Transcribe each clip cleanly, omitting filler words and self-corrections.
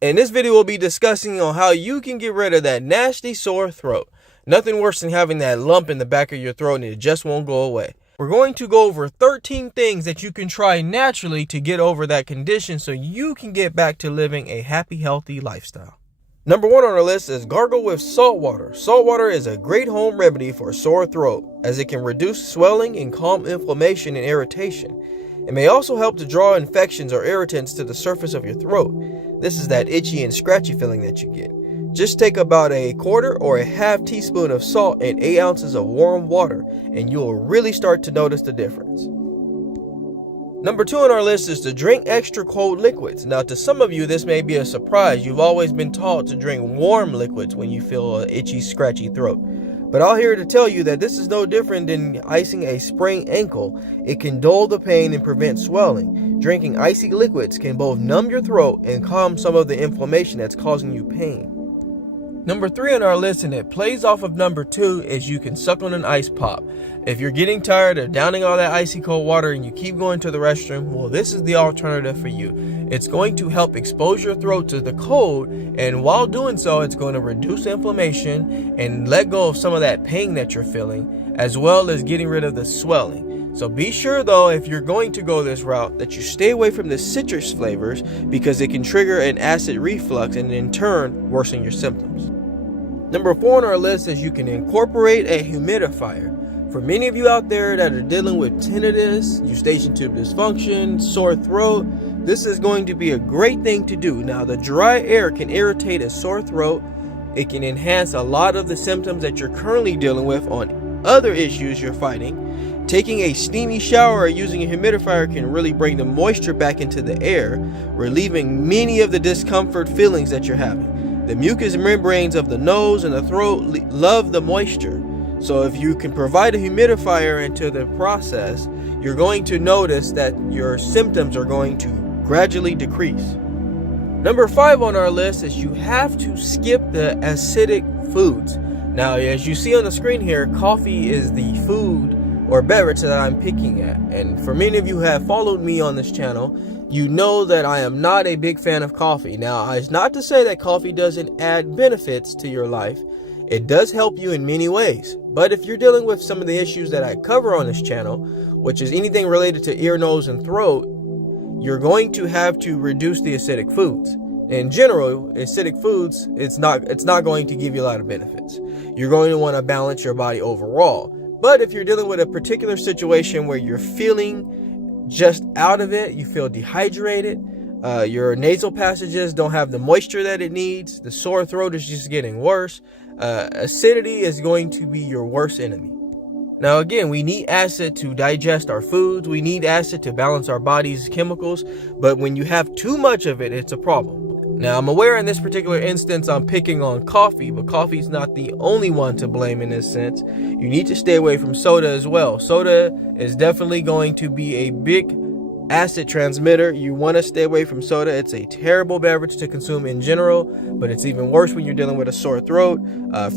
In this video, we'll be discussing on how you can get rid of that nasty sore throat. Nothing worse than having that lump in the back of your throat and it just won't go away. We're going to go over 13 things that you can try naturally to get over that condition so you can get back to living a happy, healthy lifestyle. Number 1 on our list is gargle with salt water. Salt water is a great home remedy for sore throat as it can reduce swelling and calm inflammation and irritation. It may also help to draw infections or irritants to the surface of your throat. This is that itchy and scratchy feeling that you get. Just take about a quarter or a half teaspoon of salt and 8 ounces of warm water, and you'll really start to notice the difference. Number 2 on our list is to drink extra cold liquids. Now, to some of you, this may be a surprise. You've always been taught to drink warm liquids when you feel an itchy, scratchy throat. But I'm here to tell you that this is no different than icing a sprained ankle. It can dull the pain and prevent swelling. Drinking icy liquids can both numb your throat and calm some of the inflammation that's causing you pain. Number 3 on our list, and it plays off of number 2, is you can suck on an ice pop. If you're getting tired of downing all that icy cold water and you keep going to the restroom, well, this is the alternative for you. It's going to help expose your throat to the cold, and while doing so, it's going to reduce inflammation and let go of some of that pain that you're feeling, as well as getting rid of the swelling. So be sure though, if you're going to go this route, that you stay away from the citrus flavors because it can trigger an acid reflux and in turn worsen your symptoms. Number 4 on our list is you can incorporate a humidifier. For many of you out there that are dealing with tinnitus, eustachian tube dysfunction, sore throat, this is going to be a great thing to do. Now, the dry air can irritate a sore throat. It can enhance a lot of the symptoms that you're currently dealing with on other issues you're fighting. Taking a steamy shower or using a humidifier can really bring the moisture back into the air, relieving many of the discomfort feelings that you're having. The mucous membranes of the nose and the throat love the moisture. So if you can provide a humidifier into the process, you're going to notice that your symptoms are going to gradually decrease. Number 5 on our list is you have to skip the acidic foods. Now, as you see on the screen here, coffee is the food or beverage that I'm picking at. And for many of you who have followed me on this channel, you know that I am not a big fan of coffee. Now, it's not to say that coffee doesn't add benefits to your life. It does help you in many ways. But if you're dealing with some of the issues that I cover on this channel, which is anything related to ear, nose, and throat, you're going to have to reduce the acidic foods. In general, acidic foods, it's not going to give you a lot of benefits. You're going to want to balance your body overall. But if you're dealing with a particular situation where you're feeling just out of it, you feel dehydrated, your nasal passages don't have the moisture that it needs, the sore throat is just getting worse, acidity is going to be your worst enemy. Now again, we need acid to digest our foods, we need acid to balance our body's chemicals, but when you have too much of it, it's a problem. Now, I'm aware in this particular instance I'm picking on coffee, but coffee is not the only one to blame in this sense. You need to stay away from soda as well. Soda is definitely going to be a big acid transmitter. You want to stay away from soda. It's a terrible beverage to consume in general, but it's even worse when you're dealing with a sore throat.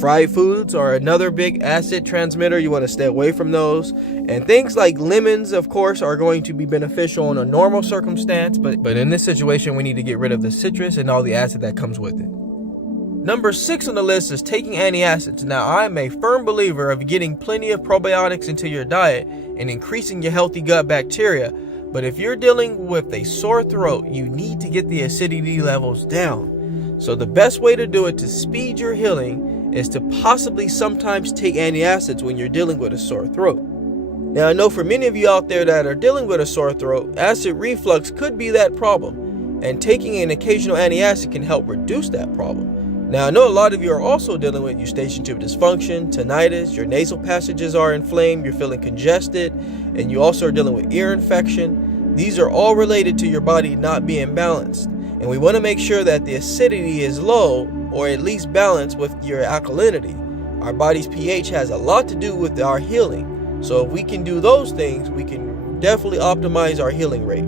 Fried foods are another big acid transmitter. You want to stay away from those. And things like lemons, of course, are going to be beneficial in a normal circumstance, but in this situation, we need to get rid of the citrus and all the acid that comes with it. Number 6 on the list is taking antacids. Now, I'm a firm believer of getting plenty of probiotics into your diet and increasing your healthy gut bacteria. But if you're dealing with a sore throat, you need to get the acidity levels down. So the best way to do it to speed your healing is to possibly sometimes take antacids when you're dealing with a sore throat. Now, I know for many of you out there that are dealing with a sore throat, acid reflux could be that problem, and taking an occasional antacid can help reduce that problem. Now, I know a lot of you are also dealing with eustachian tube dysfunction, tinnitus, your nasal passages are inflamed, you're feeling congested, and you also are dealing with ear infection. These are all related to your body not being balanced. And we want to make sure that the acidity is low, or at least balanced with your alkalinity. Our body's pH has a lot to do with our healing. So if we can do those things, we can definitely optimize our healing rate.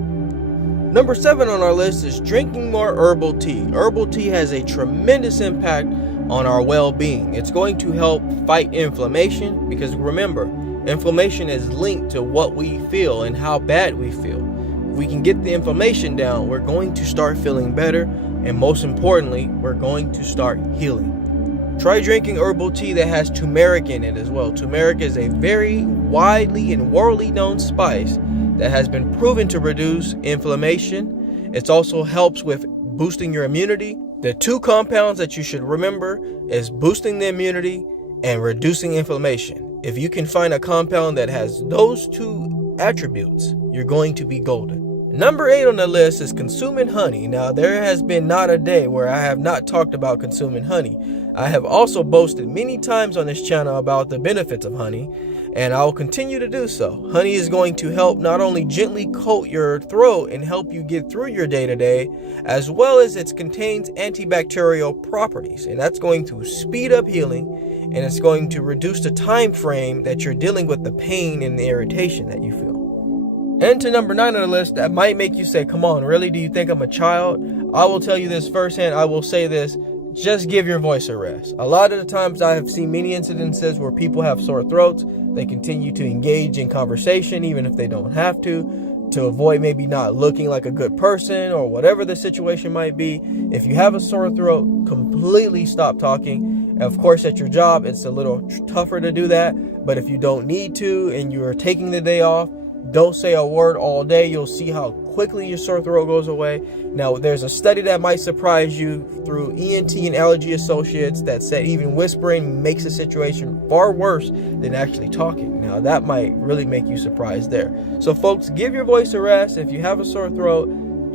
Number 7 on our list is drinking more herbal tea. Herbal tea has a tremendous impact on our well-being. It's going to help fight inflammation because remember, inflammation is linked to what we feel and how bad we feel. If we can get the inflammation down, we're going to start feeling better. and most importantly, we're going to start healing. Try drinking herbal tea that has turmeric in it as well. Turmeric is a very widely and worldly known spice that has been proven to reduce inflammation. It also helps with boosting your immunity. The two compounds that you should remember is boosting the immunity and reducing inflammation. If you can find a compound that has those two attributes, you're going to be golden. Number 8 on the list is consuming honey. Now, there has been not a day where I have not talked about consuming honey. I have also boasted many times on this channel about the benefits of honey, and I'll continue to do so. Honey is going to help not only gently coat your throat and help you get through your day-to-day, as well as it contains antibacterial properties, and that's going to speed up healing, and it's going to reduce the time frame that you're dealing with the pain and the irritation that you feel. And to number 9 on the list, that might make you say, come on, really? Do you think I'm a child? I will tell you this firsthand. I will say this. Just give your voice a rest. A lot of the times I have seen many incidences where people have sore throats. They continue to engage in conversation even if they don't have to avoid maybe not looking like a good person or whatever the situation might be. If you have a sore throat, completely stop talking. Of course, at your job, it's a little tougher to do that. But if you don't need to and you're taking the day off, don't say a word all day. You'll see how quickly your sore throat goes away. Now, there's a study that might surprise you through ENT and Allergy Associates that said even whispering makes the situation far worse than actually talking. Now, that might really make you surprised there. So, folks, give your voice a rest. If you have a sore throat,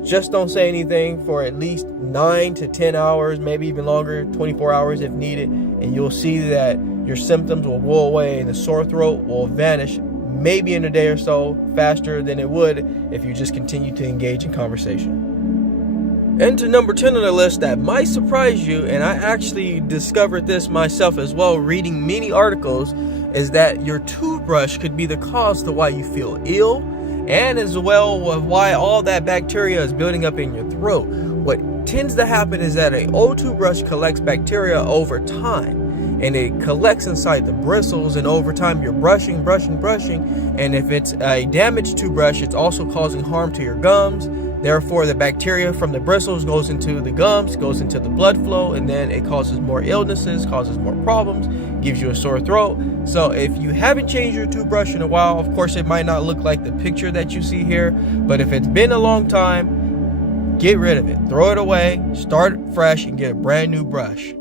just don't say anything for at least 9 to 10 hours, maybe even longer, 24 hours if needed, and you'll see that your symptoms will go away and the sore throat will vanish maybe in a day or so, faster than it would if you just continue to engage in conversation. And to number 10 on the list that might surprise you, and I actually discovered this myself as well reading many articles, is that your toothbrush could be the cause to why you feel ill, and as well of why all that bacteria is building up in your throat. What tends to happen is that an old toothbrush collects bacteria over time, and it collects inside the bristles, and over time you're brushing, and if it's a damaged toothbrush, it's also causing harm to your gums. Therefore, the bacteria from the bristles goes into the gums, goes into the blood flow, and then it causes more illnesses, causes more problems, gives you a sore throat. So if you haven't changed your toothbrush in a while, of course it might not look like the picture that you see here, but if it's been a long time, get rid of it, throw it away, start fresh, and get a brand new brush.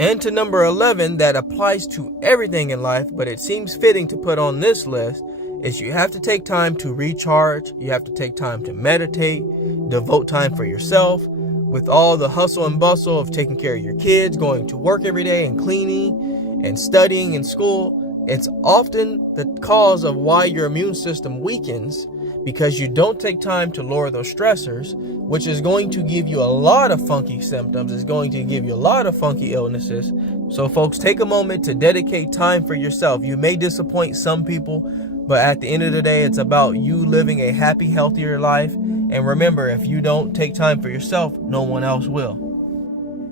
And to number 11, that applies to everything in life, but it seems fitting to put on this list, is you have to take time to recharge. You have to take time to meditate, devote time for yourself. With all the hustle and bustle of taking care of your kids, going to work every day and cleaning and studying in school, it's often the cause of why your immune system weakens, because you don't take time to lower those stressors, which is going to give you a lot of funky symptoms. It's going to give you a lot of funky illnesses. So folks, take a moment to dedicate time for yourself. You may disappoint some people, but at the end of the day, it's about you living a happy, healthier life. And remember, if you don't take time for yourself, no one else will.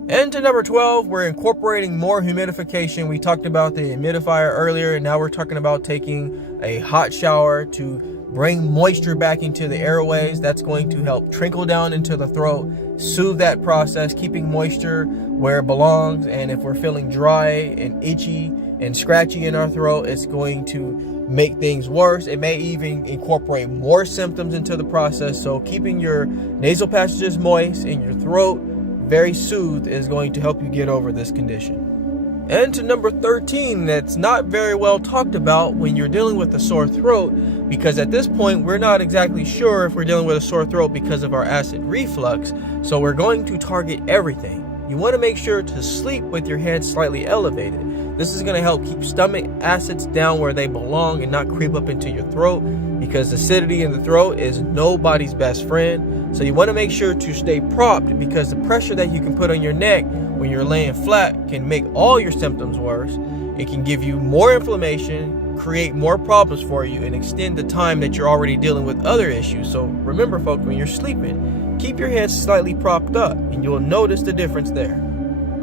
And to number 12, we're incorporating more humidification. We talked about the humidifier earlier, and now we're talking about taking a hot shower to bring moisture back into the airways. That's going to help trickle down into the throat, soothe that process, keeping moisture where it belongs. And if we're feeling dry and itchy and scratchy in our throat, it's going to make things worse. It may even incorporate more symptoms into the process. So keeping your nasal passages moist and your throat very soothed is going to help you get over this condition. And to number 13, that's not very well talked about when you're dealing with a sore throat, because at this point we're not exactly sure if we're dealing with a sore throat because of our acid reflux. So we're going to target everything. You want to make sure to sleep with your head slightly elevated. This is going to help keep stomach acids down where they belong and not creep up into your throat, because acidity in the throat is nobody's best friend. So you want to make sure to stay propped, because the pressure that you can put on your neck when you're laying flat can make all your symptoms worse. It can give you more inflammation, create more problems for you, and extend the time that you're already dealing with other issues. So remember, folks, when you're sleeping, keep your head slightly propped up and you'll notice the difference there.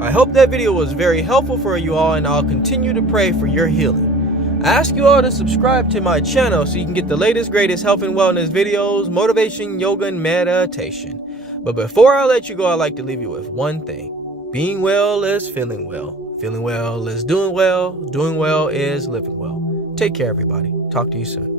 I hope that video was very helpful for you all, and I'll continue to pray for your healing. I ask you all to subscribe to my channel so you can get the latest, greatest health and wellness videos, motivation, yoga, and meditation. But before I let you go, I'd like to leave you with one thing. Being well is feeling well. Feeling well is doing well. Doing well is living well. Take care, everybody. Talk to you soon.